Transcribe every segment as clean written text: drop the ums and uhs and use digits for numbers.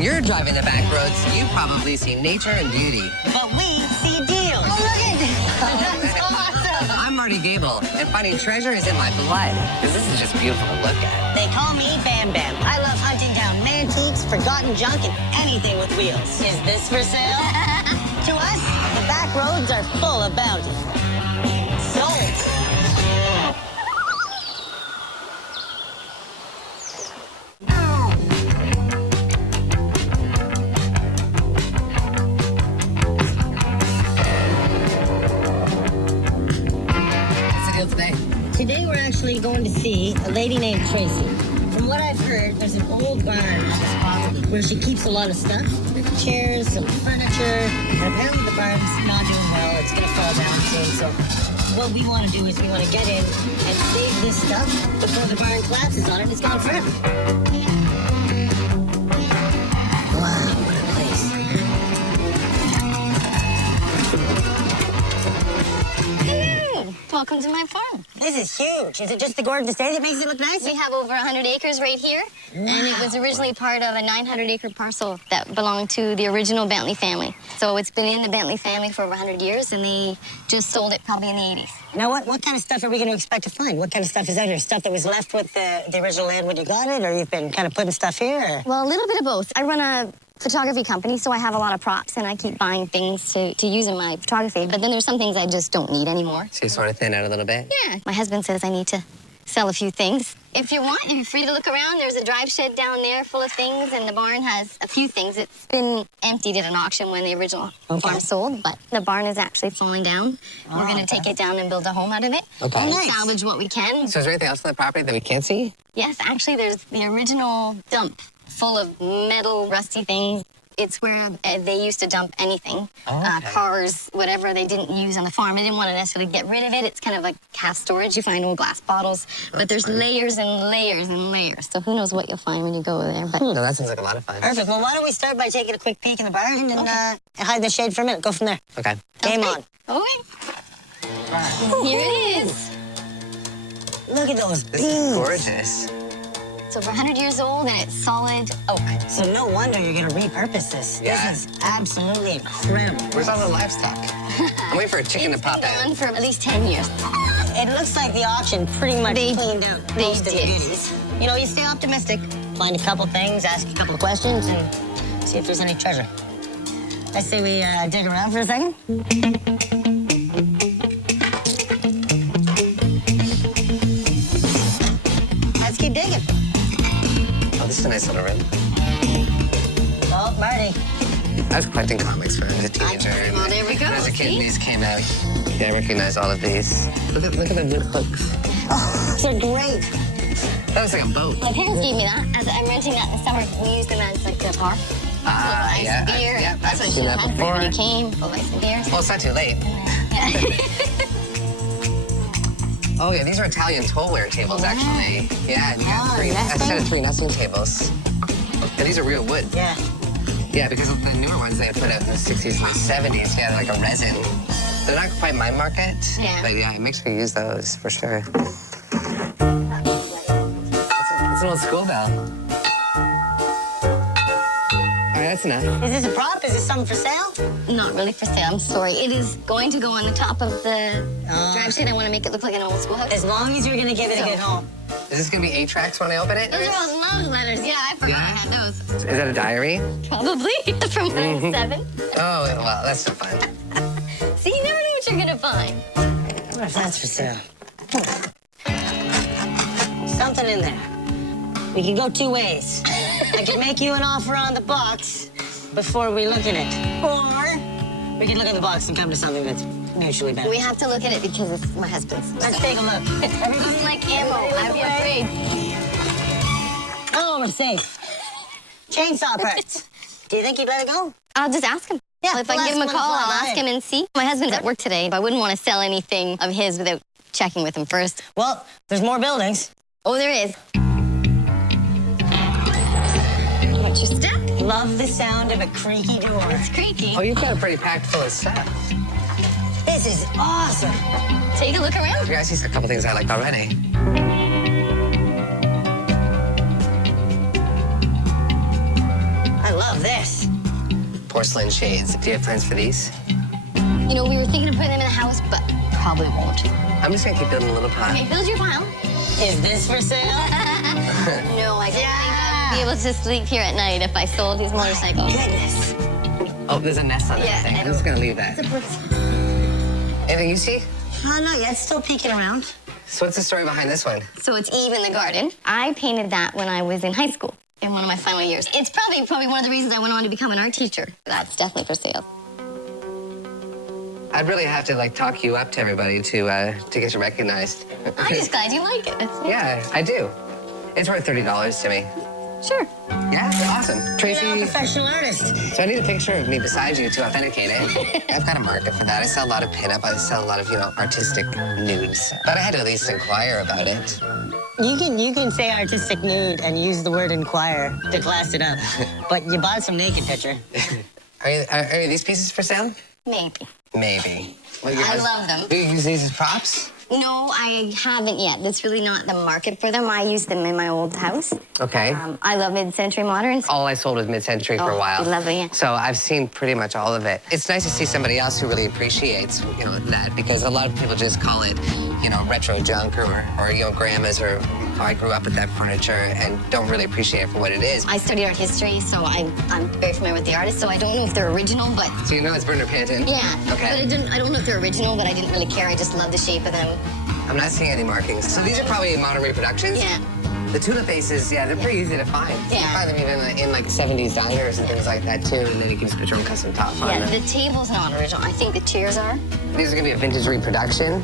When you're driving the back roads, you probably see nature and beauty. But we see deals. Oh, look at this. That's awesome. I'm Marty Gable, and finding treasure is in my blood, because this is just beautiful to look at. They call me Bam Bam. I love hunting down antiques, forgotten junk, and anything with wheels. Is this for sale? To us, the back roads are full of bounty. Sold. Today we're actually going to see a lady named Tracy. From what I've heard, there's an old barn where she keeps a lot of stuff. Chairs, some furniture, and apparently the barn's not doing well. It's going to fall down soon. So what we want to do is we want to get in and save this stuff before the barn collapses on it. It's gone forever. Wow, what a place. Welcome to my farm. This is huge. Is it just the Gordon estate that makes it look nice? We have over 100 acres right here, and it was originally part of a 900-acre parcel that belonged to the original Bentley family. So it's been in the Bentley family for over 100 years, and they just sold it probably in the 80s. Now, what kind of stuff are we going to expect to find? What kind of stuff is out here? Stuff that was left with the original land when you got it, or you've been kind of putting stuff here? Or? Well, a little bit of both. I run a photography company, so I have a lot of props, and I keep buying things to use in my photography. But then there's some things I just don't need anymore. So you sort of thin out a little bit? Yeah. My husband says I need to sell a few things. If you want, you're free to look around. There's a drive shed down there full of things, and the barn has a few things. It's been emptied at an auction when the original farm sold, but the barn is actually falling down. We're going to take it down and build a home out of it. Okay. And Nice. salvage what we can. So is there anything else on the property that we can't see? Yes, actually, there's the original dump full of metal, rusty things. It's where they used to dump anything, cars, whatever they didn't use on the farm. They didn't want to necessarily get rid of it. It's kind of like half storage. You find old glass bottles, but there's layers and layers and layers. So who knows what you'll find when you go there. But No, that sounds like a lot of fun. Perfect. Well, why don't we start by taking a quick peek in the barn and hide in the shade for a minute. Go from there. Okay. Game on. Okay. Here it is. Look at those This is beams. gorgeous. It's over 100 years old, and it's solid oak. So no wonder you're going to repurpose this. Yeah. This is absolutely incredible. Where's all the livestock? I'm waiting for a chicken to It's pop been in. gone for at least 10 years. It looks like the auction pretty much They- cleaned out they most of the did. goodies. You know, you stay optimistic. Find a couple things, ask a couple of questions, and see if there's any treasure. I say we dig around for a second. Let's keep digging. Oh, this is a nice little room. Oh, Marty. I was collecting comics for as a teenager. Well, there we go. As a kid, See? these came out. Yeah, I recognize all of these. Look at the new hooks. Oh, they're great. That looks like a boat. My parents gave me that. As I'm renting that in the summer, we use them as like the bar. Ice yeah. beer. Yeah, That's I've what seen she that had. before. Everybody came. We'll buy some beers. Well, it's not too late. Yeah. Oh, yeah, these are Italian tollware tables, actually. Yeah, and you have Oh, a nesting. set of 3 nesting tables. And these are real wood. Yeah. Yeah, because of the newer ones they put out in the 60s and 70s, yeah, like a resin. They're not quite my market. Yeah. But yeah, make sure you use those for sure. It's an old school bell. All right, that's enough. Is this a prop? Is this something for sale? Not really for sale, I'm sorry. It is going to go on the top of the drive shed. I want to make it look like an old schoolhouse. As long as you're going to give it a good home. Is this gonna be 8 tracks when I open it? Those are all love letters. Yeah, I forgot I had those. Is that a diary? Probably from when I was 7. Oh, well, that's so fun. See, you never know what you're going to find. I wonder if that's for sale. Something in there. We can go 2 ways. I can make you an offer on the box before we look at it. Or we can look at the box and come to something that's mutually better. We have to look at it because it's my husband's. Let's take a look. It's like ammo. I'd be afraid. Oh, we're safe. Chainsaw parts. Do you think he'd let it go? I'll just ask him. Yeah, If we'll I give him a ask him call, on the I'll fly. ask him and see. My husband's at work today, but I wouldn't want to sell anything of his without checking with him first. Well, there's more buildings. Oh, there is. What's your step? Love the sound of a creaky door. It's creaky. Oh, you've got a pretty packed full of stuff. This is awesome. Take a look around. You guys see a couple things I like already. I love love this. Porcelain shades. Do you have plans for these? You know, we were thinking of putting them in the house, but probably won't. I'm just gonna keep building a little pile. Okay, build your pile. Is this for sale? No, I don't think I'd be able to sleep here at night if I sold these motorcycles. Goodness. Oh, there's a nest on Yeah, that thing. I I'm just gonna leave that. Anything you see? Oh, no, yeah, it's still peeking around. So what's the story behind this one? So it's Eve in the garden. I painted that when I was in high school, in one of my final years. It's probably one of the reasons I went on to become an art teacher. That's definitely for sale. I'd really have to like talk you up to everybody to get you recognized. I'm just glad you like it. Yeah, I do. It's worth $30 to me. Sure. Yeah, awesome. Tracy. You're a professional artist. So I need a picture of me beside you to authenticate it. I've got a market for that. I sell a lot of pinup. I sell a lot of, artistic nudes. But I had to at least inquire about it. You can say artistic nude and use the word inquire to class it up. But you bought some naked picture. Are these pieces for sale? Maybe. Maybe. Well, I love them. Do you use these as props? No, I haven't yet. That's really not the market for them. I use them in my old house. Okay. I love mid-century moderns. All I sold was mid-century for a while. Lovely, yeah. So I've seen pretty much all of it. It's nice to see somebody else who really appreciates, that, because a lot of people just call it, retro junk or grandma's or I grew up with that furniture and don't really appreciate it for what it is. I studied art history, so I'm very familiar with the artists, so I don't know if they're original, but... So you know it's Bernard Panton? Yeah. Okay. But I don't know if they're original, but I didn't really care. I just love the shape of them. I'm not seeing any markings. So these are probably modern reproductions? Yeah. The tulip bases, they're pretty easy to find. Yeah. You can find them even in like 70s diners and things like that too, and then you can just put your own custom top on Yeah, them. the table's not original. I think the chairs are. These are gonna be a vintage reproduction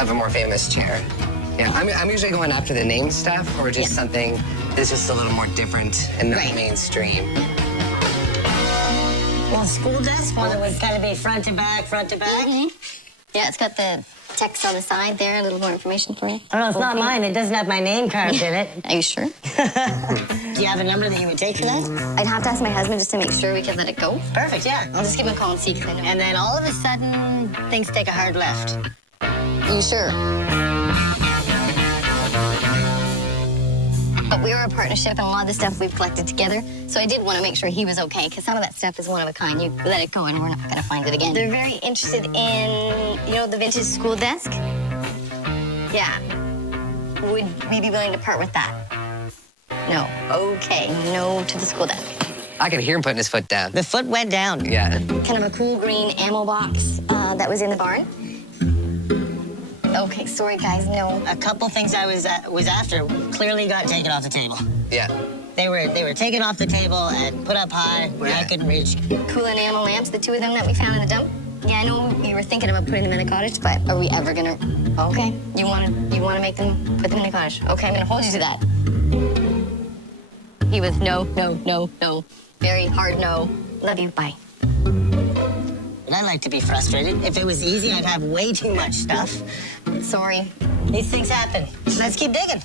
of a more famous chair. Yeah, I'm usually going after the name stuff or just something that's just a little more different and not mainstream. Well, school desk, one that would kind of be front to back, front to back. Mm-hmm. Yeah, it's got the text on the side there, a little more information for you. Oh, no, it's not mine. It doesn't have my name carved in it. Are you sure? Do you have a number that you would take for that? I'd have to ask my husband just to make sure we can let it go. Perfect, yeah. I'll just give him a call and see, because I know. And then all of a sudden, things take a hard left. You sure? But we were a partnership, and a lot of the stuff we've collected together. So I did want to make sure he was okay, because some of that stuff is one of a kind. You let it go, and we're not going to find it again. They're very interested in, the vintage school desk. Yeah. Would we be willing to part with that? No. Okay. No to the school desk. I could hear him putting his foot down. The foot went down. Yeah. Kind of a cool green ammo box that was in the barn. Okay, sorry guys, no. A couple things I was after clearly got taken off the table. Yeah. They were taken off the table and put up high where I couldn't reach. Cool enamel lamps, the two of them that we found in the dump. Yeah, I know you were thinking about putting them in the cottage, but are we ever gonna? Okay, you wanna make them put them in the cottage? Okay, I'm gonna hold you to that. He was no, no, no, no. Very hard no. Love you, bye. But I like to be frustrated. If it was easy, I'd have way too much stuff. Sorry. These things happen. Let's keep digging.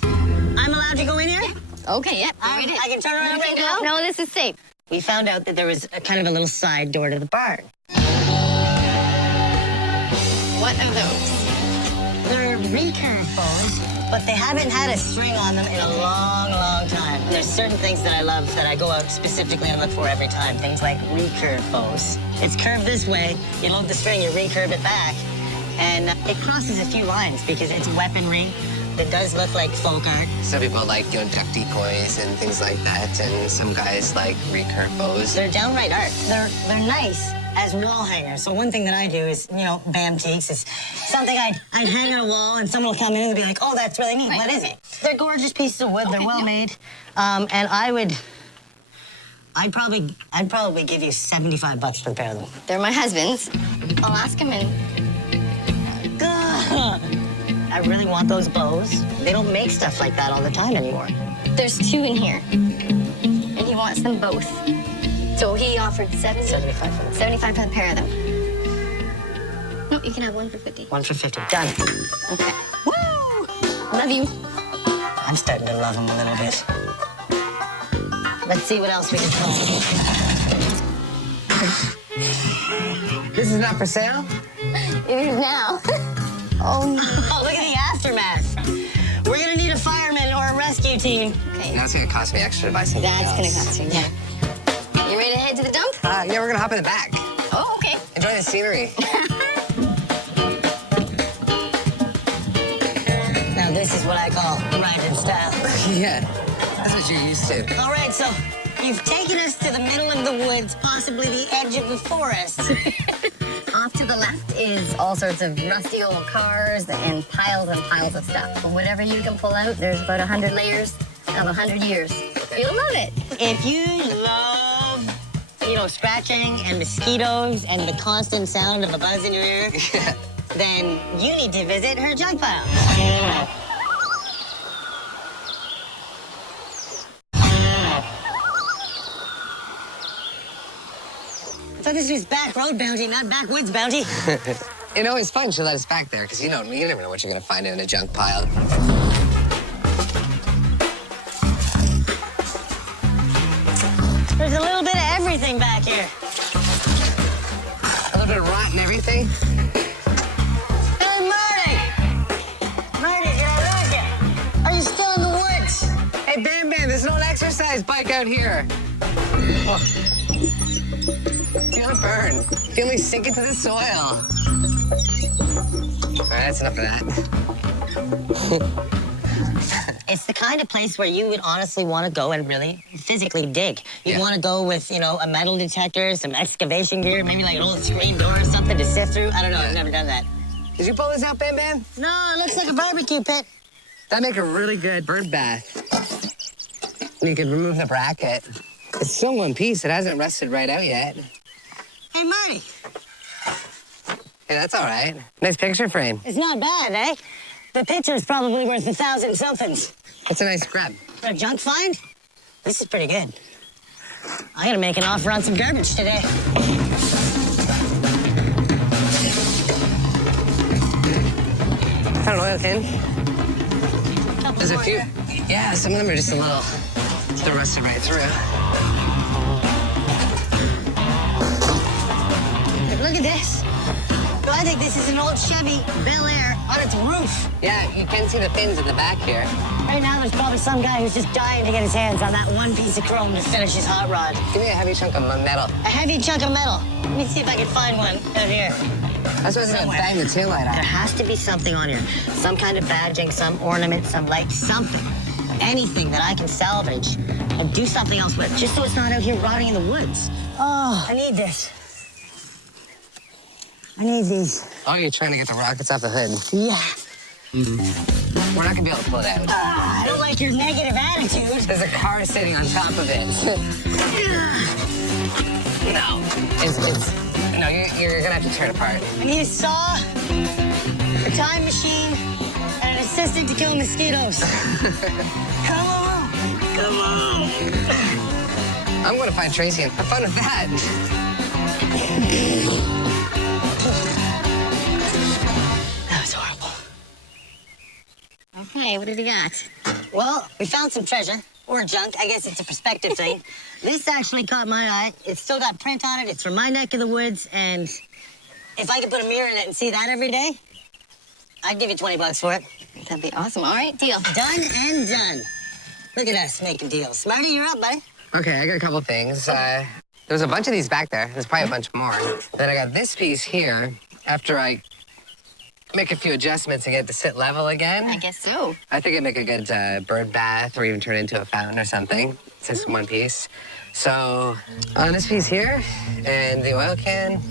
I'm allowed to go in here? Okay, yeah. I can turn around right now? No, this is safe. We found out that there was a kind of a little side door to the barn. What are those? They're recurve bows, but they haven't had a string on them in a long, long time. And there's certain things that I love that I go out specifically and look for every time. Things like recurve bows. It's curved this way, you load the string, you recurve it back, and it crosses a few lines because it's weaponry that does look like folk art. Some people like, duck decoys and things like that, and some guys like recurve bows. They're downright art. They're nice as wall hangers. So one thing that I do is, bamtiques is something I'd hang on a wall and someone will come in and be like, oh, that's really neat. What is it? They're gorgeous pieces of wood. They're well made. And I'd probably give you $75 for a pair of them. They're my husband's. I'll ask him and... I really want those bows. They don't make stuff like that all the time anymore. There's two in here, and he wants them both. So he offered $75 for them. $75 for the pair of them. No, you can have one for $50. One for $50. Done. Okay. Woo! Love you. I'm starting to love them a little bit. Let's see what else we can find. This is not for sale? It is now. Oh, no. Oh, look at the aftermath. We're gonna need a fireman or a rescue team. Okay. Now it's gonna cost me extra to buy something That's else. gonna cost you, yeah. You ready to head to the dump? Yeah, we're gonna hop in the back. Oh, okay. Enjoy the scenery. Now this is what I call riding style. Yeah, that's what you're used to. All right, so you've taken us to the middle of the woods, possibly the edge of the forest. Off to the left is all sorts of rusty old cars and piles of stuff. But whatever you can pull out, there's about 100 layers of 100 years. You'll love it. If you love, scratching and mosquitoes and the constant sound of a buzz in your ear, Yeah. then you need to visit her junk pile. I thought this was Backroad bounty, not backwoods bounty. It's fun she let us back there, because you never know what you're gonna find in a junk pile. There's a little bit of everything back here. A little bit of rotten everything. Hey, Marty! Marty, did I lose you? Are you still in the woods? Hey, Bam Bam, there's no exercise bike out here. Oh. Feel it burn. Feel me sink into the soil. All right, that's enough of that. It's the kind of place where you would honestly want to go and really physically dig. You'd Yeah. want to go with, a metal detector, some excavation gear, maybe like an old screen door or something to sift through. I don't know, I've never done that. Did you pull this out, Bam Bam? No, it looks like a barbecue pit. That'd make a really good bird bath. You could remove the bracket. It's still one piece. It hasn't rusted right out yet. Hey, Marty, Hey, that's all right. Nice picture frame. it's not bad, eh? The picture's probably worth 1,000 somethings. It's a nice grab. For a junk find? This is pretty good. I gotta make an offer on some garbage today. Found an oil can. Couple There's a more few. here. Yeah, some of them are just a little. They're rusted right through. Look at this. So I think this is an old Chevy Bel Air on its roof. Yeah, you can see the fins at the back here. Right now, there's probably some guy who's just dying to get his hands on that one piece of chrome to finish his hot rod. Give me a heavy chunk of metal. A heavy chunk of metal. Let me see if I can find one out here. That's what's gonna bang the taillight There out. has to be something on here. Some kind of badging, some ornament, some light, something. Anything that I can salvage and do something else with, just so it's not out here rotting in the woods. Oh, I need this. I need these. Oh, you're trying to get the rockets off the hood. Yeah. We're not gonna be able to pull it out. I don't like your negative attitude. There's a car sitting on top of it. No. No, you're gonna have to tear it apart. I need a saw, a time machine, and an assistant to kill mosquitoes. Come on. Come on. I'm gonna find Tracy and have fun with that. That was horrible. Okay, what have you got? Well, we found some treasure, or junk. I guess it's a perspective thing. This actually caught my eye. It's still got print on it. It's from my neck of the woods, and if I could put a mirror in it and see that every day, I'd give you $20 for it. That'd be awesome. All right, deal. Done and done. Look at us making deals. Smarty, you're up, buddy. Okay, I got a couple things. There's a bunch of these back there. There's probably a bunch more. Then I got this piece here. After I make a few adjustments and get it to sit level again, I guess so. I think it'd make a good bird bath or even turn it into a fountain or something. It's just one piece. So on this piece here and the oil can,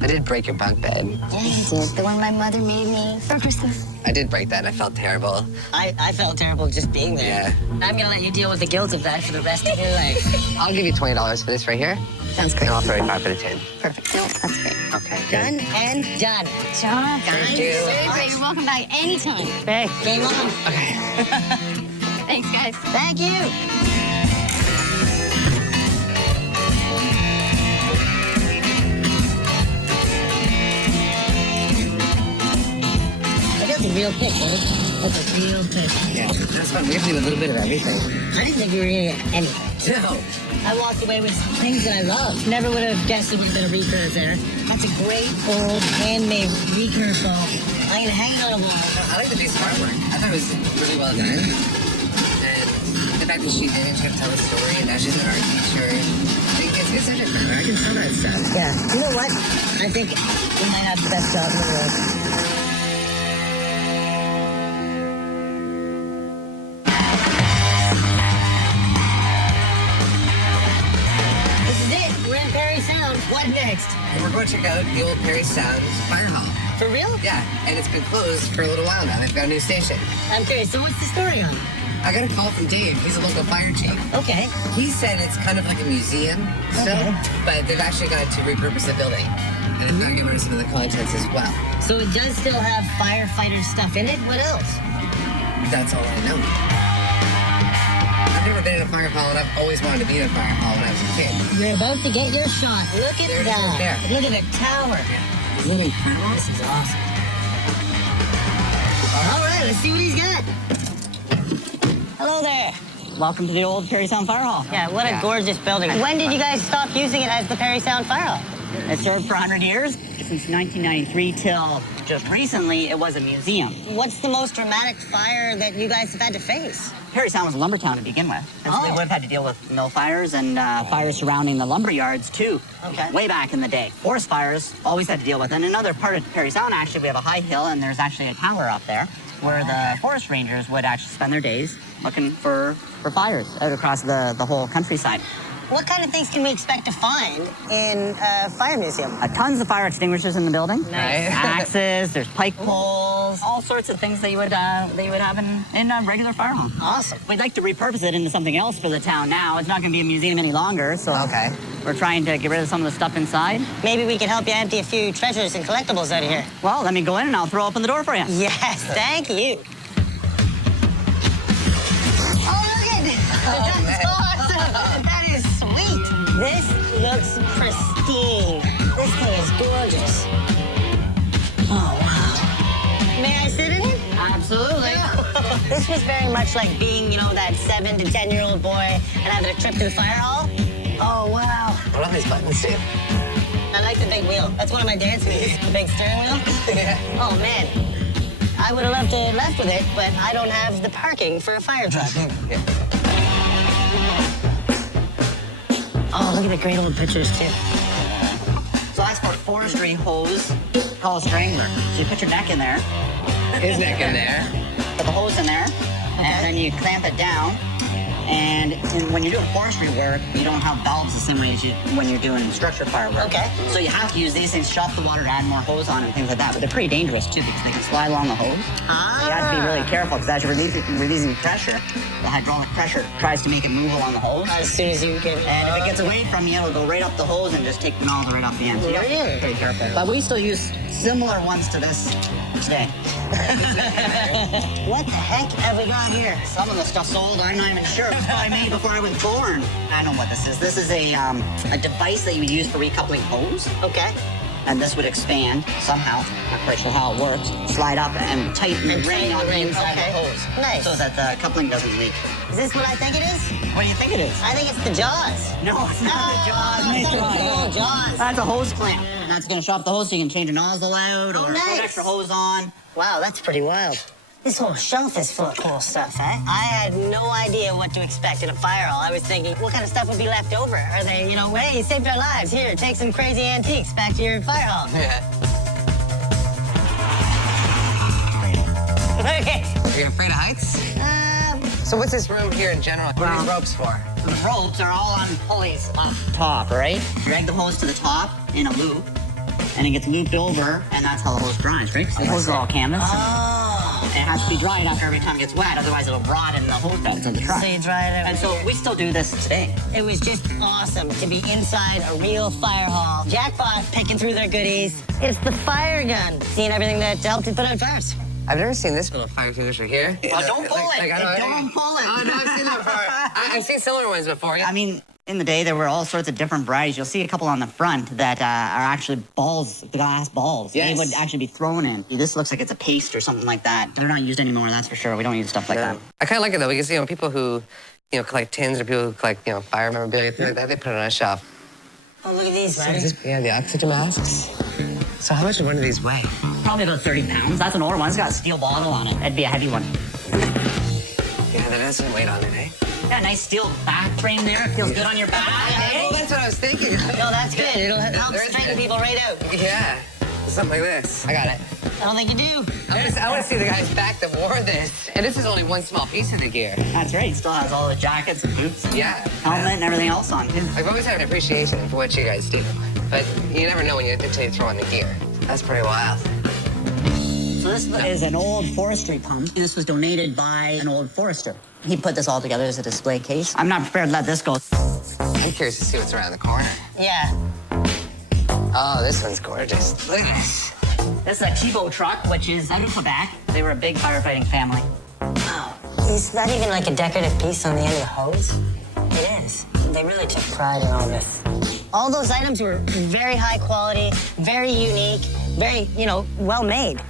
I did break your bunk bed. Yeah, you did. The one my mother made me for Christmas. I did break that and I felt terrible. I felt terrible just being there. Yeah. I'm gonna let you deal with the guilt of that for the rest of your life. I'll give you $20 for this right here. Sounds great. And I'll throw you 5 for the tin. Perfect. No, that's great. Okay. Done and done. John, Thank you. Very great. You're welcome back anytime. Hey, game on. Thanks, guys. Thank you. That's a real pick, right? That's a real pick. Yeah, that's fun. We have to do a little bit of everything. I didn't think we were gonna get anything. No. I walked away with things that I love. Never would have guessed it would have been a recurve there. That's a great old handmade recurve bow. I'm gonna hang it on a wall. I like the piece of artwork. I thought it was really well done. And the fact that she didn't try to tell a story and now she's an art teacher. I think sell that stuff. Yeah. You know what? I think we might have the best job in the world. What next? We're going to check out the old Perry Sound Fire Hall. For real? Yeah, and it's been closed for a little while now. They've got a new station. I'm curious, so what's the story on it? I got a call from Dave. He's a local fire chief. Okay. He said it's kind of like a museum still, but they've actually got to repurpose the building. And they've got to get rid of some of the contents as well. So it does still have firefighter stuff in it? What else? That's all I know. I've never been in a fire hall, and I've always wanted to be in a fire hall when I was a kid. You're about to get your shot. Look at There's that. one there. Look at the tower. Isn't it incredible? This is awesome. All right, let's see what he's got. Hello there. Welcome to the old Perry Sound Fire Hall. Yeah, what a gorgeous building. When did you guys stop using it as the Perry Sound Fire Hall? It served for 100 years. Since 1993 till just recently, it was a museum. What's the most dramatic fire that you guys have had to face? Perry Sound was a lumber town to begin with. And so we would have had to deal with mill fires and fires surrounding the lumber yards, too. Okay. Way back in the day. Forest fires, always had to deal with. And another part of Perry Sound, actually, we have a high hill, and there's actually a tower up there where the forest rangers would actually spend their days looking for fires out across the whole countryside. What kind of things can we expect to find in a fire museum? Tons of fire extinguishers in the building. Nice. Axes, there's pike poles, all sorts of things that you would have in a regular fire hall. Awesome. We'd like to repurpose it into something else for the town now. It's not going to be a museum any longer, so we're trying to get rid of some of the stuff inside. Maybe we can help you empty a few treasures and collectibles out of here. Well, let me go in and I'll throw open the door for you. Yes, thank you. Oh, look at it. That's awesome. That is sweet. This looks pristine. This thing is gorgeous. Oh, wow. May I sit in it? Absolutely. This was very much like being, that 7 to 10-year-old boy and having a trip to the fire hall. Oh, wow. What are these buttons do? I like the big wheel. That's one of my dance moves. The big steering wheel. Yeah. Oh, man. I would have loved to have left with it, but I don't have the parking for a fire truck. Yeah. Oh, look at the great old pictures, too. So that's for forestry hose, called a strangler. So you put your neck in there, His neck in there. put the hose in there, and then you clamp it down. And when you're doing forestry work, you don't have valves the same way as when you're doing structure fire work. Okay. So you have to use these things, shut off the water to add more hose on and things like that. But they're pretty dangerous too because they can slide along the hose. So you have to be really careful because as you're releasing pressure, the hydraulic pressure tries to make it move along the hose. As soon as you get... And if it gets away from you, it'll go right up the hose and just take the nozzle right off the end. So you have to be Really? pretty careful. But we still use similar ones to this today. What the heck have we got here? Some of the stuff's old, I'm not even sure. It was probably made before I was born. I know what this is. This is a device that you would use for recoupling hose. Okay. And this would expand somehow. Not quite sure how it works. Slide up and tighten the ring on the inside of the hose. Nice. So that the coupling doesn't leak. Is this what I think it is? What do you think it is? I think it's the Jaws. No, it's not the Jaws. It's the Jaws. That's a hose clamp. And that's going to shut off the hose so you can change a nozzle out or nice. put extra hose on. Wow, that's pretty wild. This whole shelf is full of cool stuff, eh? I had no idea what to expect in a fire hall. I was thinking, what kind of stuff would be left over? Are they, hey, you saved our lives. Here, take some crazy antiques back to your fire hall. Yeah. Okay. Are you afraid of heights? So what's this room here in general? What are these ropes for? The ropes are all on pulleys up top, right? Drag the hose to the top in a loop, and it gets looped over, and that's how the hose dries, right? The hose is all canvas. Oh. And it has to be dried after every time it gets wet, otherwise it'll rot in the hose belt of the truck. So you dry it out. And so we still do this today. It was just awesome to be inside a real fire hall. Jackpot picking through their goodies. It's the fire gun. Seeing everything that helped you put out fires. I've never seen this little fire extinguisher here. Well, don't pull it. Don't pull it. Oh, no, I've seen that before. I've seen similar ones before. I mean, in the day, there were all sorts of different varieties. You'll see a couple on the front that are actually balls, glass balls. Yes. They would actually be thrown in. This looks like it's a paste or something like that. They're not used anymore, that's for sure. We don't use stuff like that. I kind of like it, though, because, people who, collect tins or people who collect, fire memorabilia, things like that, they put it on a shelf. Oh, look at these, man. Yeah, the oxygen masks. So how much would one of these weigh? Probably about 30 pounds. That's an older one. It's got a steel bottle on it. That'd be a heavy one. Yeah, that has some weight on it, eh? Yeah, nice steel back frame there. It feels good on your back. Oh, Eh? That's what I was thinking. No, that's good. It'll help straighten people right out. Yeah, something like this. I got it. I don't think you do. I want to see the guys back that wore this. And this is only one small piece of the gear. That's right. It still has all the jackets and boots, and Yeah. helmet, and everything else on too. I've always had an appreciation for what you guys do. But you never know when you throw in the gear. That's pretty wild. So this is an old forestry pump. This was donated by an old forester. He put this all together as a display case. I'm not prepared to let this go. I'm curious to see what's around the corner. Yeah. Oh, this one's gorgeous. Look at this. This is a TBA truck, which is out of Quebec. They were a big firefighting family. Wow. Is that even like a decorative piece on the end of the hose? It is. They really took pride in all this. All those items were very high quality, very unique, very, well made.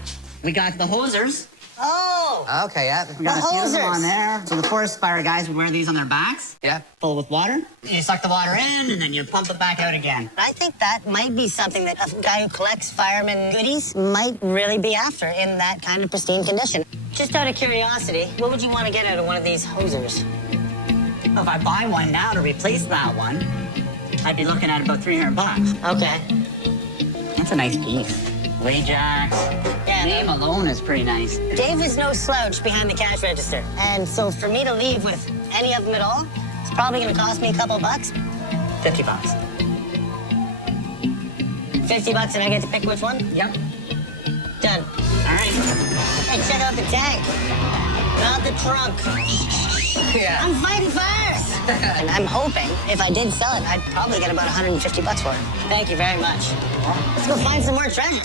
We got the hosers. Oh! Okay, yeah. We got The a few of them hosers. on there. So the forest fire guys would wear these on their backs, Yeah. full with water. You suck the water in, and then you pump it back out again. I think that might be something that a guy who collects fireman goodies might really be after in that kind of pristine condition. Just out of curiosity, what would you want to get out of one of these hosers? If I buy one now to replace that one, I'd be looking at about $300. Okay. That's a nice piece. Wayjacks. Yeah, Name alone is pretty nice. Dave is no slouch behind the cash register. And so for me to leave with any of them at all, it's probably going to cost me a couple bucks. $50. $50 and I get to pick which one? Yep. Done. All right. Hey, check out the tank. Not the trunk. Yeah. I'm fighting fires. And I'm hoping if I did sell it, I'd probably get about $150 for it. Thank you very much. Let's go find some more treasure.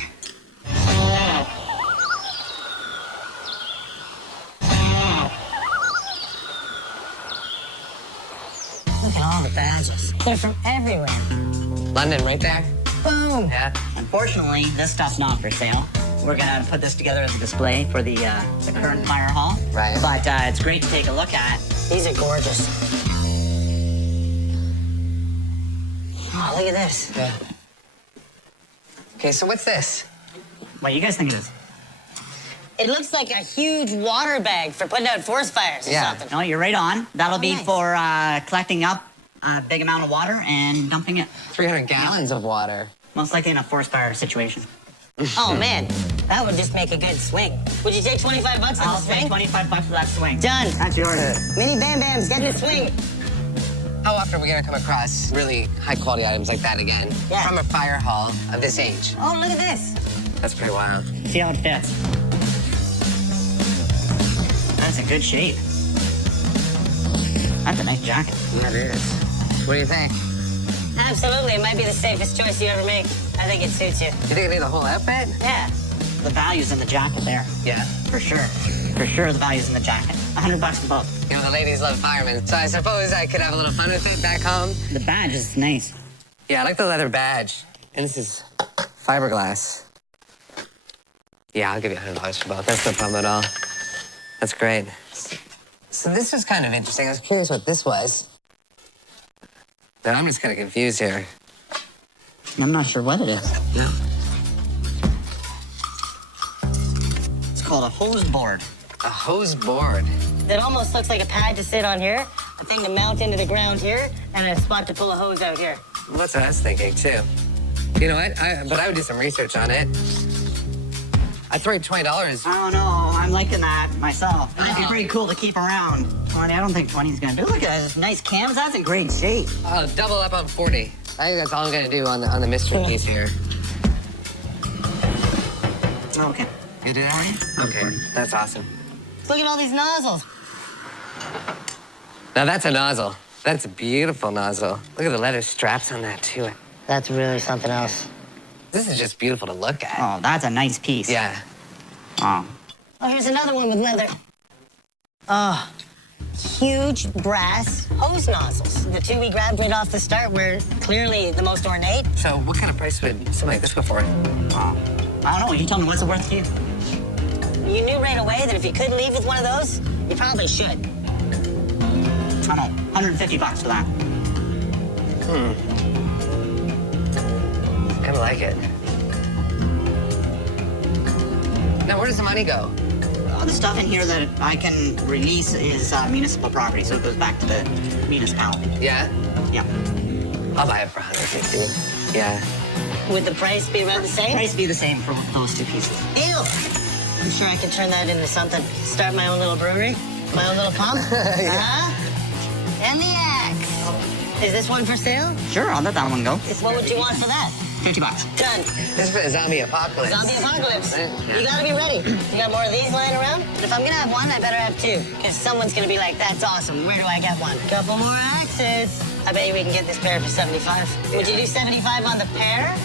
Look at all the badges. They're from everywhere. London, right there. Boom. Yeah. Unfortunately, this stuff's not for sale. We're gonna put this together as a display for the current fire hall. Right. But it's great to take a look at. These are gorgeous. Oh, look at this. Yeah. Okay, so what's this? What do you guys think it is? It looks like a huge water bag for putting out forest fires or Yeah. something. No, you're right on. That'll be Nice. for collecting up a big amount of water and dumping it, 300 gallons of water. most likely in a forest fire situation. Oh, man. That would just make a good swing. Would you take $25 on I'll the pay swing? 25 bucks for that swing. Done. That's yours. Mini Bam Bams, get in the swing. How often are we going to come across really high-quality items like that again? Yeah. From a fire hall of this age. Oh, look at this. That's pretty wild. See how it fits. That's in good shape. That's a nice jacket. That is. What do you think? Absolutely. It might be the safest choice you ever make. I think it suits you. You think I need the whole outfit? Yeah. The value's in the jacket there. Yeah. For sure. For sure the value's in the jacket. $100 for both. You know, the ladies love firemen, so I suppose I could have a little fun with it back home. The badge is nice. Yeah, I like the leather badge. And this is fiberglass. Yeah, I'll give you $100 for both. That's no problem at all. That's great. So this was kind of interesting. I was curious what this was. But I'm just kind of confused here. I'm not sure what it is. No. It's called a hose board. A hose board. It almost looks like a pad to sit on here, a thing to mount into the ground here, and a spot to pull a hose out here. Well, that's what I was thinking, too. You know what? But I would do some research on it. I'd throw you $20. I don't know. I'm liking that myself. It'd be pretty cool to keep around. 20, I don't think 20 is gonna do. Look at this nice cams. That's in great shape. I'll double up on 40. I think that's all I'm gonna do on the mystery piece here. Okay. You do that already? Okay, that's awesome. Look at all these nozzles. Now that's a nozzle. That's a beautiful nozzle. Look at the leather straps on that too. That's really something else. This is just beautiful to look at. Oh, that's a nice piece. Yeah. Oh. Oh, here's another one with leather. Oh, huge brass hose nozzles. The two we grabbed right off the start were clearly the most ornate. So what kind of price would something like this go for? Oh. I don't know. You tell me what's it worth to you? You knew right away that if you could leave with one of those, you probably should. I don't know. $150 for that. I like it. Now, where does the money go? All the stuff in here that I can release is municipal property, so it goes back to the municipality. Yeah? Yeah. I'll buy it for 150. Yeah. Would the price be around the same? Price be the same for those two pieces. Deal. I'm sure I can turn that into something. Start my own little brewery, my own little pump. And the axe. Is this one for sale? Sure, I'll let that one go. What would you want for that? $50. Done. This is for the zombie apocalypse. Zombie apocalypse. Yeah. You gotta be ready. You got more of these lying around? But if I'm gonna have one, I better have two. Because someone's gonna be like, that's awesome. Where do I get one? Couple more axes. I bet you we can get this pair for 75. Would you do 75 on the pair?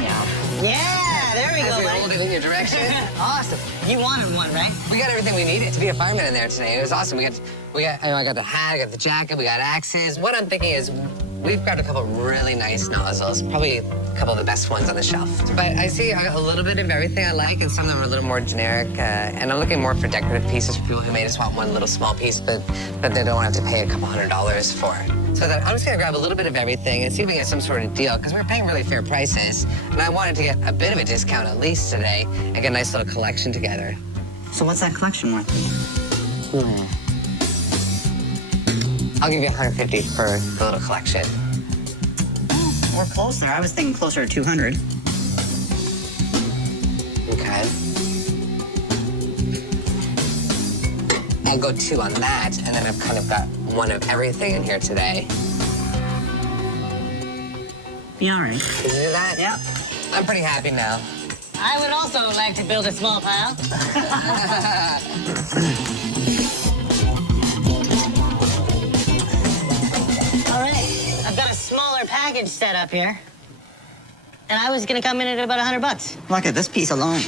Yeah. Yeah, there we As go, we buddy. hold it in your direction. Awesome. You wanted one, right? We got everything we needed to be a fireman in there today. It was awesome. I got the hat, I got the jacket, we got axes. What I'm thinking is we've got a couple really nice nozzles, probably a couple of the best ones on the shelf. But I see a little bit of everything I like, and some of them are a little more generic. And I'm looking more for decorative pieces for people who may just want one little small piece, but they don't have to pay a couple $100 for it. So that I'm just gonna grab a little bit of everything and see if we can get some sort of deal, because we're paying really fair prices. And I wanted to get a bit of a discount at least today and get a nice little collection together. So what's that collection worth? I'll give you 150 for the little collection. We're close there. I was thinking closer to 200. Okay. I'll go 2 on that, and then I've kind of got one of everything in here today. Be all right. Can you do that? Yeah. I'm pretty happy now. I would also like to build a small pile. All right, I've got a smaller package set up here. And I was gonna come in at about $100. Look at this piece alone.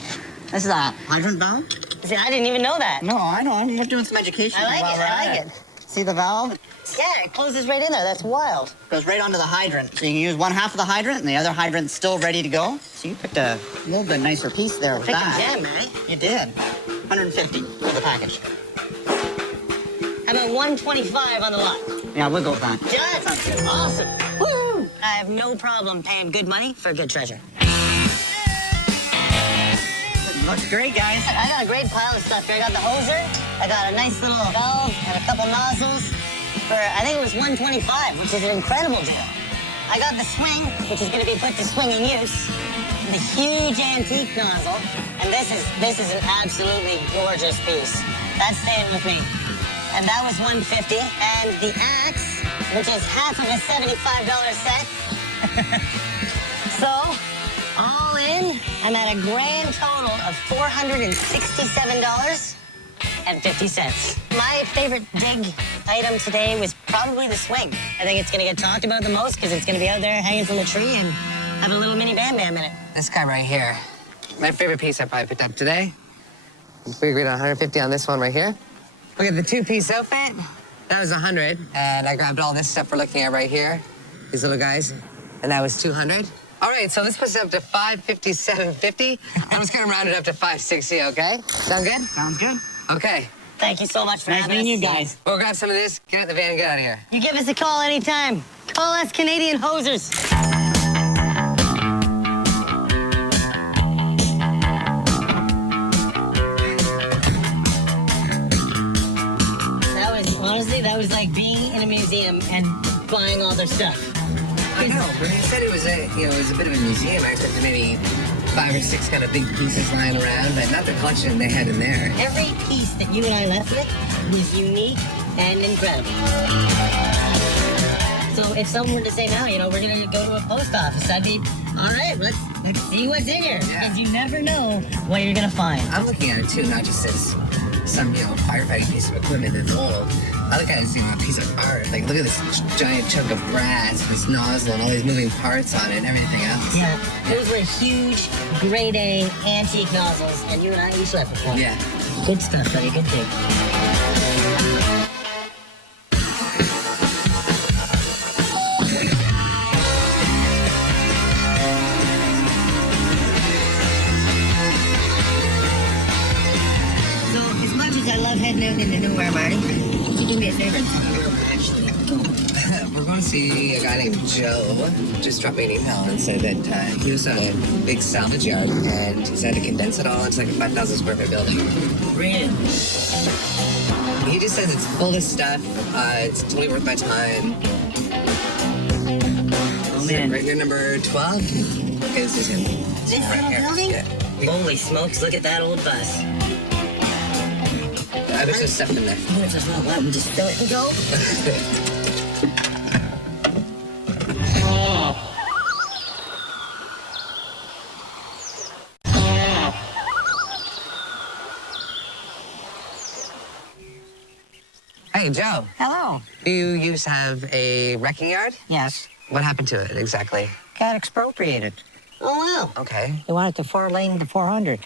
This is a hydrant valve? See, I didn't even know that. No, I know. I'm doing some education. I like while it, we're I at like it. See the valve? Yeah, it closes right in there. That's wild. Goes right onto the hydrant. So you can use one half of the hydrant and the other hydrant's still ready to go. So you picked a little bit nicer piece there with Pick a that. gem, eh? You did. 150 for the package. How about 125 on the lot? Yeah, we'll go with that. Done. Awesome. Woo! I have no problem paying good money for good treasure. Looks great, guys. I got a great pile of stuff here. I got the hoser. I got a nice little valve and a couple nozzles for, I think it was 125, which is an incredible deal. I got the swing, which is going to be put to swinging use. The huge antique nozzle, and this is an absolutely gorgeous piece. That's staying with me. And that was 150. And the axe, which is half of a $75 set. So, all in, I'm at a grand total of $467.50. My favorite dig item today was probably the swing. I think it's gonna get talked about the most because it's gonna be out there hanging from a tree and have a little mini Bam Bam in it. This guy right here, my favorite piece I probably picked up today. We agreed on 150 on this one right here. Look at the 2-piece outfit. That was 100, and I grabbed all this stuff we're looking at right here, these little guys, and that was 200. All right, so this puts it up to 557.50. I'm just gonna round it up to 560, okay? Sound good? Sounds good. Okay. Thank you so much for Nice having meeting us. you guys. We'll grab some of this, get in the van, and get out of here. You give us a call anytime. Call us Canadian Hosers. Honestly, that was like being in a museum and buying all their stuff. I know. When you said it was a bit of a museum, I expected maybe 5 or 6 kind of big pieces lying around, but not the collection they had in there. Every piece that you and I left with was unique and incredible. So if someone were to say now, we're gonna go to a post office, I'd be, all right, let's see what's in here. Yeah. Because you never know what you're gonna find. I'm looking at it too, not just as some, firefighting piece of equipment that's old. I look at it as, a piece of art. Like, look at this giant chunk of brass, this nozzle, and all these moving parts on it and everything else. Yeah, those were huge, grade A antique nozzles, and you and I each left with one. Yeah. Good stuff, buddy, good dig. I love heading out into nowhere, Marty. Could you do me a favor? Actually, we're going to see a guy named Joe. Just dropped me an email and said that he was at a big salvage yard and he's had to condense it all into like a 5,000 square foot building. Really? He just says it's full of stuff. It's totally worth my time. man. Right here, number 12. Okay, this is him. This Right little here. building? Yeah. Holy smokes, look at that old bus. I bet there's stuff in there. Even if there's not one, we just fill it and go. Hey, Joe. Hello. Do you have a wrecking yard? Yes. What happened to it exactly? Got expropriated. Oh, wow. Okay. They wanted to 4-lane to 400.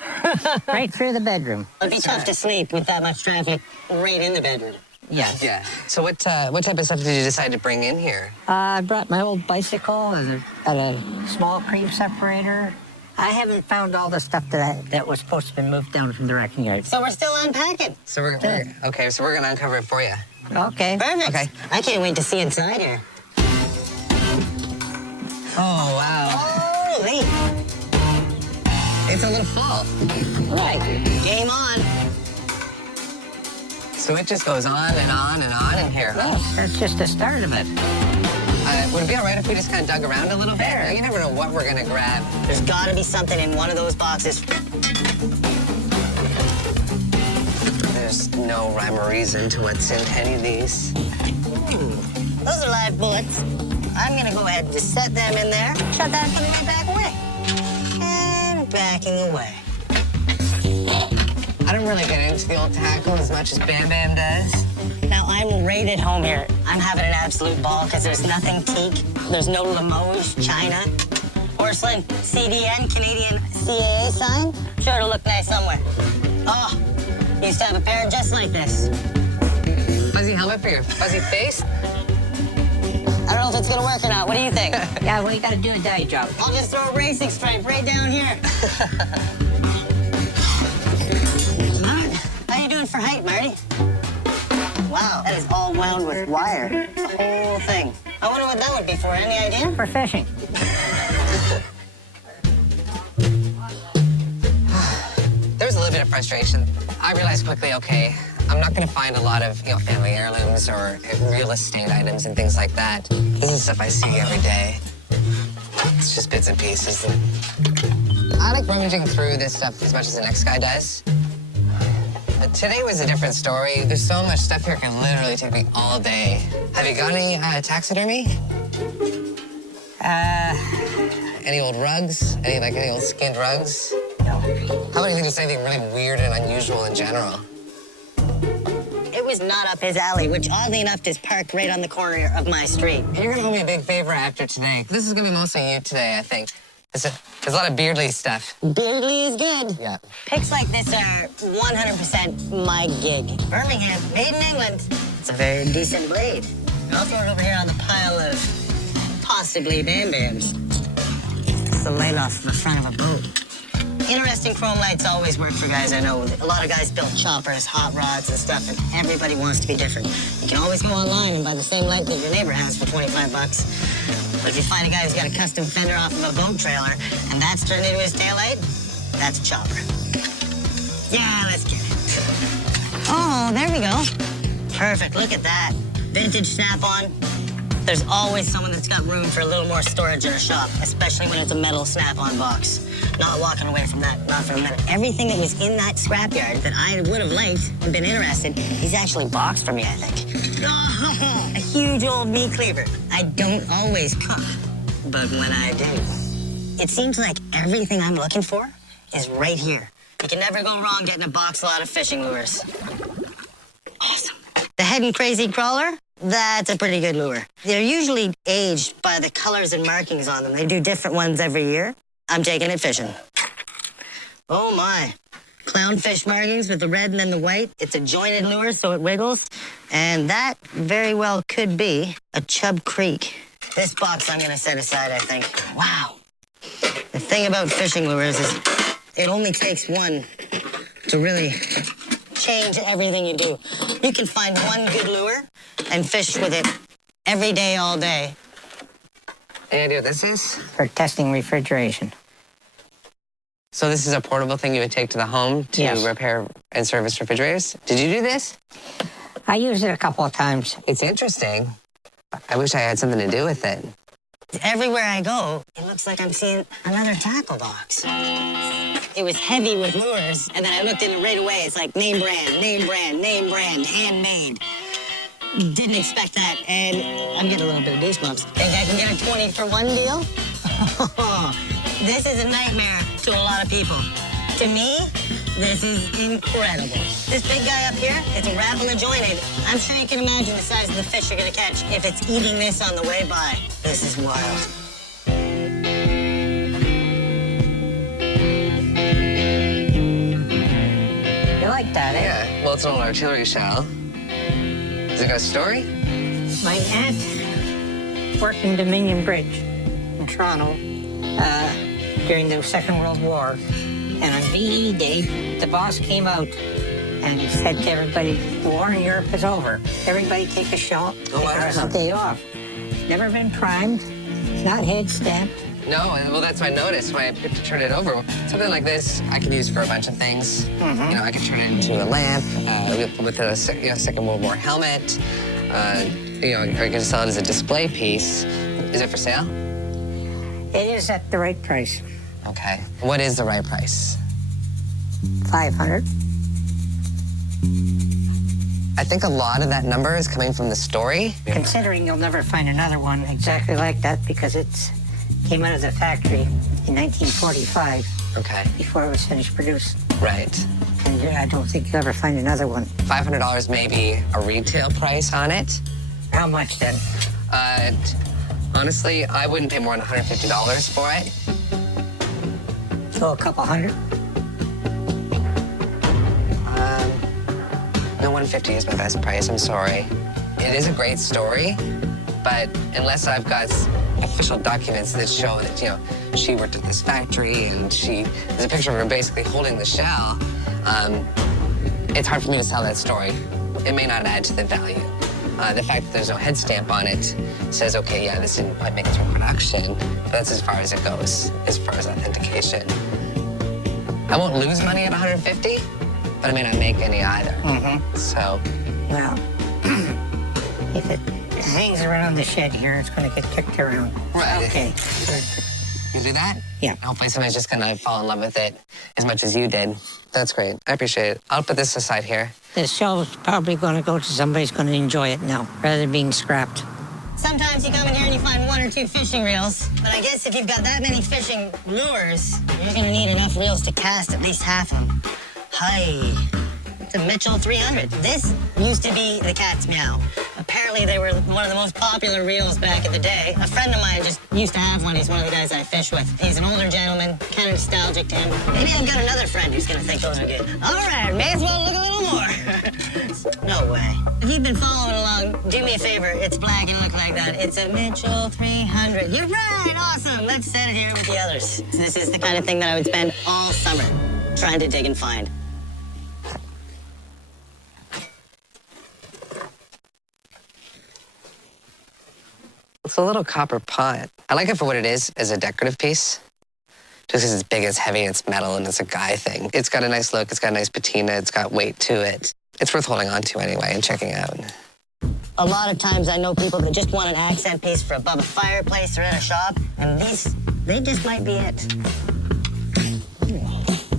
Right through the bedroom. It'd be tough to sleep with that much traffic right in the bedroom. Yes. Yeah. So what type of stuff did you decide to bring in here? I brought my old bicycle and a small cream separator. I haven't found all the stuff that was supposed to be moved down from the wrecking yard. So we're still unpacking. So we're gonna uncover it for you. Okay. Perfect. Okay. I can't wait to see inside here. Oh wow. Holy! It's a little fall. Right. Game on. So it just goes on and on and on in here, huh? That's just the start of it. Would it be all right if we just kind of dug around a little bit? Sure. You never know what we're gonna grab. There's got to be something in one of those boxes. There's no rhyme or reason to what's in any of these. Those are live bullets. I'm gonna go ahead and just set them in there. Shut that and put it right back away. And backing away. I don't really get into the old tackle as much as Bam Bam does. Now, I'm right at home here. I'm having an absolute ball because there's nothing teak. There's no Limoges, China, porcelain, CDN, Canadian CAA sign. Sure to look nice somewhere. Oh, used to have a pair just like this. Fuzzy helmet for your fuzzy face? I don't know if it's gonna work or not. What do you think? Yeah, well, you gotta do a day job. I'll just throw a racing stripe right down here. How you doing for height, Marty? Wow, that is all wound with wire. The whole thing. I wonder what that would be for. Any idea? For fishing. There's a little bit of frustration. I realized quickly, okay, I'm not gonna find a lot of, family heirlooms or real estate items and things like that. This is stuff I see every day. It's just bits and pieces. I like rummaging through this stuff as much as the next guy does. But today was a different story. There's so much stuff here, it can literally take me all day. Have you got any taxidermy? Any old rugs? Any old skinned rugs? No. How about you think there's anything really weird and unusual in general? It was not up his alley, which oddly enough is parked right on the corner of my street. You're gonna owe me a big favor after today. This is gonna be mostly you today, I think. There's a lot of Beardley stuff. Beardley is good. Yeah. Picks like this are 100% my gig. Birmingham, made in England. It's a very decent blade. I'll throw it over here on the pile of possibly Bam Bams. It's the light off the front of a boat. Interesting chrome lights always work for guys I know. A lot of guys build choppers, hot rods, and stuff, and everybody wants to be different. You can always go online and buy the same light that your neighbor has for 25 bucks. But if you find a guy who's got a custom fender off of a boat trailer, and that's turned into his taillight, that's a chopper. Yeah, let's get it. Oh, there we go. Perfect, look at that. Vintage snap-on. There's always someone that's got room for a little more storage in a shop, especially when it's a metal snap-on box. Not walking away from that, not for a minute. Everything that was in that scrapyard that I would have liked and been interested, he's actually boxed for me, I think. Oh, a huge old meat cleaver. I don't always cook, but when I do, it seems like everything I'm looking for is right here. You can never go wrong getting a box lot of fishing lures. Awesome. The Head and Crazy Crawler, that's a pretty good lure. They're usually aged by the colors and markings on them. They do different ones every year. I'm taking it fishing. Oh my. Clownfish markings with the red and then the white. It's a jointed lure, so it wiggles. And that very well could be a Chub Creek. This box I'm gonna set aside, I think. Wow. The thing about fishing lures is it only takes one to really change everything you do. You can find one good lure and fish with it every day, all day. Any idea what this is? For testing refrigeration. So this is a portable thing you would take to the home to Yes. repair and service refrigerators? Did you do this? I used it a couple of times. It's interesting. I wish I had something to do with it. Everywhere I go, it looks like I'm seeing another tackle box. It was heavy with lures, and then I looked in it right away. It's like name brand, name brand, name brand, handmade. Didn't expect that, and I'm getting a little bit of goosebumps. Think I can get a 20 for 1 deal? This is a nightmare to a lot of people. To me, this is incredible. This big guy up here, it's a raffle adjointed. I'm sure you can imagine the size of the fish you're gonna catch if it's eating this on the way by. This is wild. You like that, eh? Yeah, well, it's an old artillery shell. Has it got a story? My aunt worked in Dominion Bridge in Toronto during the Second World War. And on VE Day, the boss came out and said to everybody, war in Europe is over. Everybody take a shell. Oh, wow. There's a day off. Never been primed. It's not head stamped. No, well, that's what I noticed when I picked to turn it over. Something like this, I can use for a bunch of things. You know, I can turn it into a lamp with a Second World War helmet. You know, or you can sell it as a display piece. Is it for sale? It is at the right price. Okay. What is the right price? 500. I think a lot of that number is coming from the story. Considering you'll never find another one exactly like that because it came out of the factory in 1945 Okay. before it was finished produced. Right. And I don't think you'll ever find another one. $500 may be a retail price on it. How much then? Honestly, I wouldn't pay more than $150 for it. So a couple hundred? No, $150 is my best price. I'm sorry. It is a great story, but unless I've got official documents that show that, you know, she worked at this factory and there's a picture of her basically holding the shell, it's hard for me to sell that story. It may not add to the value. The fact that there's no head stamp on it says, okay, yeah, this didn't quite make it through production, but that's as far as it goes, as far as authentication. I won't lose money at 150, but I may not make any either. So. Well, if it hangs around the shed here, it's going to get kicked around. Right. Okay. You do that? Yeah. Hopefully somebody's just gonna fall in love with it as much as you did. That's great. I appreciate it. I'll put this aside here. This shell's probably going to go to somebody who's going to enjoy it now, rather than being scrapped. Sometimes you come in here and you find 1 or 2 fishing reels. But I guess if you've got that many fishing lures, you're going to need enough reels to cast at least half of them. Hi. It's a Mitchell 300. This used to be the cat's meow. Apparently they were one of the most popular reels back in the day. A friend of mine just used to have one. He's one of the guys I fish with. He's an older gentleman, kind of nostalgic to him. Maybe I've got another friend who's gonna think those are good. All right, may as well look a little more. No way. If you've been following along, do me a favor. It's black and look like that. It's a Mitchell 300. You're right, awesome. Let's set it here with the others. This is the kind of thing that I would spend all summer trying to dig and find. It's a little copper pot. I like it for what it is as a decorative piece. Just because it's big, it's heavy, it's metal, and it's a guy thing. It's got a nice look, it's got a nice patina, it's got weight to it. It's worth holding on to anyway and checking out. A lot of times I know people that just want an accent piece for above a fireplace or in a shop, and these, they just might be it.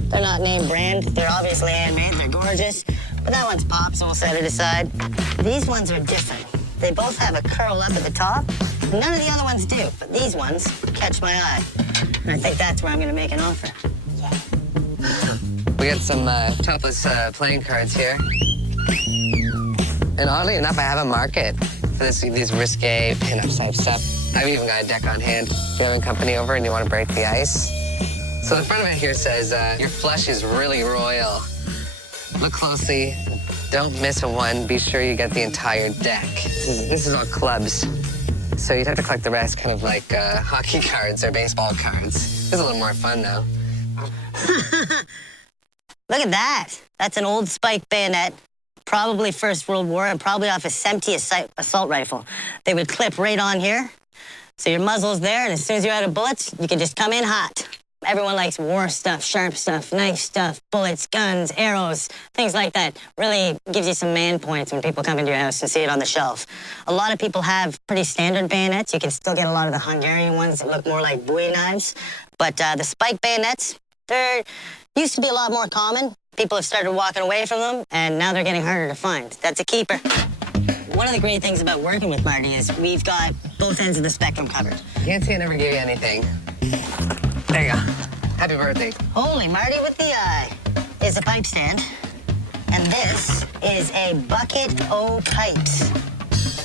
They're not name brand, they're obviously handmade, they're gorgeous, but that one's pop, so we'll set it aside. These ones are different. They both have a curl up at the top. None of the other ones do, but these ones catch my eye. And I think that's where I'm gonna make an offer. We got some topless playing cards here. And oddly enough, I have a market for these risque pinup type stuff. I've even got a deck on hand. If you're having company over and you want to break the ice. So the front of it here says, your flush is really royal. Look closely. Don't miss a one. Be sure you get the entire deck. This is all clubs. So you'd have to collect the rest kind of like hockey cards or baseball cards. It's a little more fun, though. Look at that. That's an old spike bayonet, probably First World War, and probably off a SMT assault rifle. They would clip right on here. So your muzzle's there, and as soon as you're out of bullets, you can just come in hot. Everyone likes war stuff, sharp stuff, knife stuff, bullets, guns, arrows, things like that. Really gives you some man points when people come into your house and see it on the shelf. A lot of people have pretty standard bayonets. You can still get a lot of the Hungarian ones that look more like Bowie knives. But the spike bayonets, they're used to be a lot more common. People have started walking away from them, and now they're getting harder to find. That's a keeper. One of the great things about working with Marty is we've got both ends of the spectrum covered. Can't say I never gave you anything. There you go. Happy birthday. Holy Marty with the eye is a pipe stand, and this is a bucket o' pipes.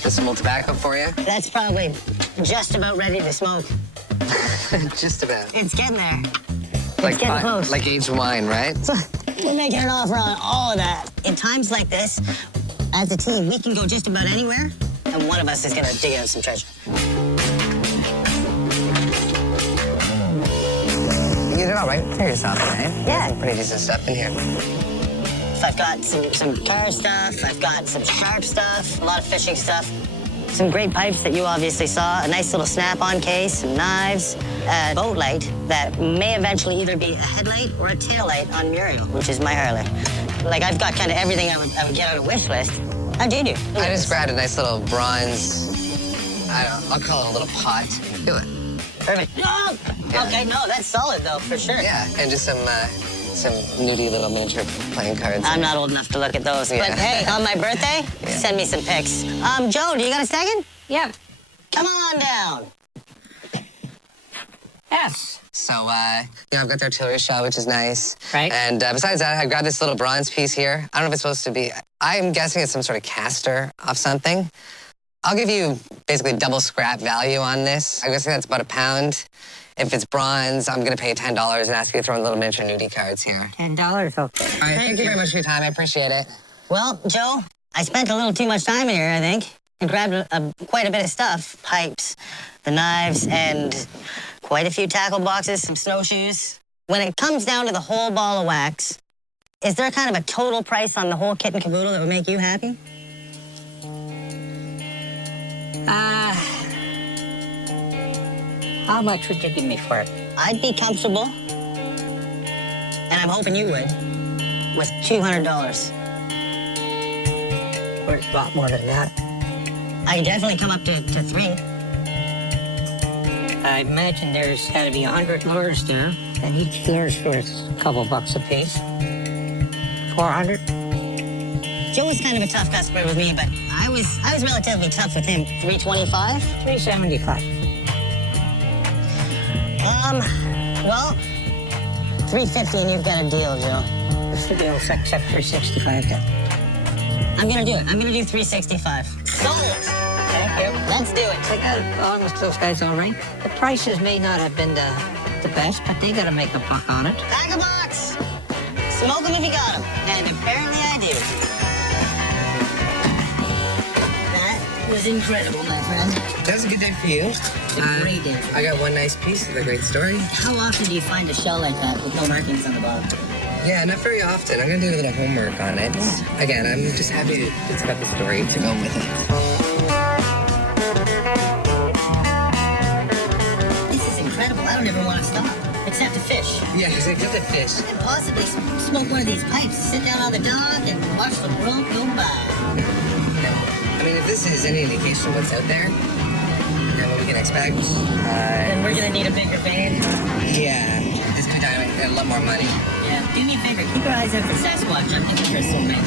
Just some old tobacco for you? That's probably just about ready to smoke. Just about. It's getting there. Like, getting close. like aged wine, right? So we're making an offer on all of that. In times like this, as a team, we can go just about anywhere, and one of us is gonna dig out some treasure. You did all right for yourself, right? Yeah. Some pretty decent stuff in here. So I've got some car stuff, I've got some sharp stuff, a lot of fishing stuff. Some great pipes that you obviously saw, a nice little snap-on case, some knives, a boat light that may eventually either be a headlight or a tail light on Muriel, which is my Harley. Like, I've got kind of everything I would get on a wish list. How'd you do? I just grabbed a nice little bronze, I'll call it a little pot. Feel it. Perfect. Oh! Yeah. Okay, no, that's solid, though, for sure. Yeah, and just some nudie little miniature playing cards. I'm not old enough to look at those, Yeah. but hey, on my birthday, send me some pics. Joe, do you got a second? Yeah. Come on down. Yes. So, I've got the artillery shot, which is nice. Right. And besides that, I grabbed this little bronze piece here. I don't know if it's supposed to be, I'm guessing it's some sort of caster of something. I'll give you basically double scrap value on this. I'm guessing that's about £1. If it's bronze, I'm gonna pay $10 and ask you to throw in little miniature nudie cards here. $10, okay. All right, thank you very much for your time. I appreciate it. Well, Joe, I spent a little too much time in here, I think, and grabbed quite a bit of stuff. Pipes, the knives, and quite a few tackle boxes, some snowshoes. When it comes down to the whole ball of wax, is there kind of a total price on the whole kit and caboodle that would make you happy? How much would you give me for it? I'd be comfortable, and I'm hoping you would, with $200. Worth a lot more than that. I could definitely come up to 3. I imagine there's got to be 100 lures there, and each lure's worth a couple bucks a piece. 400? Joe was kind of a tough customer with me, but I was relatively tough with him. 325? 375. Well, 350 and you've got a deal, Joe. What's the deal? Except 365 then. I'm gonna do it. I'm gonna do 365. Sold! Thank you. Let's do it. I got almost those guys all right. The prices may not have been the best, but they got to make a buck on it. Pack a box! Smoke them if you got them. And apparently I do. That was incredible, my friend. That was a good day for you. A great day. I got one nice piece of a great story. How often do you find a shell like that with no markings on the bottom? Yeah, not very often. I'm gonna do a little homework on it. Again, I'm just happy it's got the story to go with it. This is incredible. I don't ever want to stop, except to fish. Yeah, because I get the fish. And possibly smoke one of these pipes, sit down on the dock, and watch the world go by. I mean, if this is any indication of what's out there, and what we can expect, And we're gonna need a bigger van. yeah, this could a lot more money. Yeah, do me a favor, keep your eyes out for Sasquatch. I'm looking for a soulmate.